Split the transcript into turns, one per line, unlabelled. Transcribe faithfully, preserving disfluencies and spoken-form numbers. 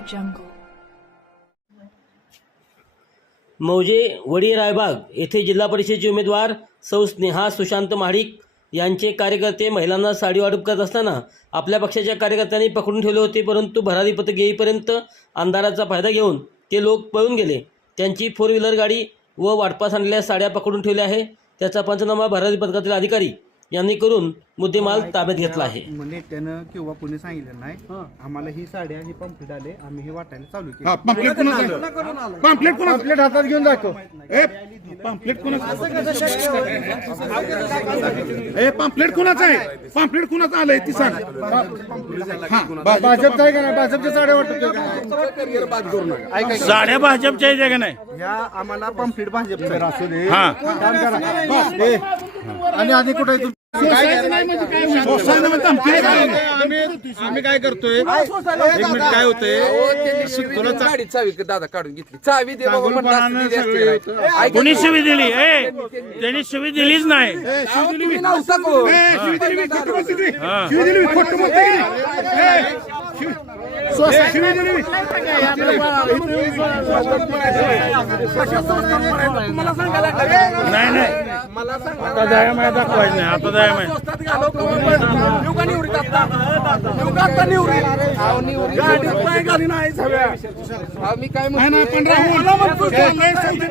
jungle.
मौजे वडी रायबाग येथे जिल्हा परिषदेचे उमेदवार सौ स्नेहा सुशांत महाडिक यांचे कार्यकर्ते महिलांना साडी वाटप करत असताना आपल्या पक्षाच्या कार्यकर्त्यांनी पकडून ठेवले होते, परंतु भरारी पथक येईपर्यंत अंधाराचा फायदा घेऊन ते लोक पळून गेले. त्यांची फोर व्हीलर गाडी व वाटपास आणलेल्या साड्या पकडून ठेवल्या आहे. त्याचा पंचनामा भरारी पथकातील अधिकारी यांनी करून मुद्देमाल ताब्यात घेतला आहे.
नेत्यानं किंवा कोणी सांगितलं नाही आम्हाला ही साड्या ही पंपलेट आले, आम्ही हे वाटायला चालू केलं.
पंपलेट पंपलेट पंपलेट हातात घेऊन दाखव. पंपलेट कोणाचं ए पंपलेट कोणाचं आहे? पंपलेट कोणाचं आलंय ती सांग. भाजपचं आहे का नाही? भाजपच्या साड्या वाटत
साड्या भाजपच्या आहेत का नाही?
ह्या आम्हाला पंपलेट भाजपचं असू दे.
आणि आधी कुठे
आम्ही काय करतोय, एक मिनिट काय होतंय,
गाडी चावी दादा काढून घेतली. चावी दे बाबा म्हणलं असतं दिली असती काय.
कोणी शिवी दिली? ए त्यांनी शिवी दिलीच नाही.
अहो, तुम्ही नव्हता को.
नाही नाही
मला सांगा
आता जाया माहिती दाखवायचं नाही. आता जाया माहिती
स्वस्तात घालव करून युगा निवडीत आता युगात निवडीत अहो निवडीत गाडी पाय घाली नाही सगळ्या. अहो, मी काय म्हणतो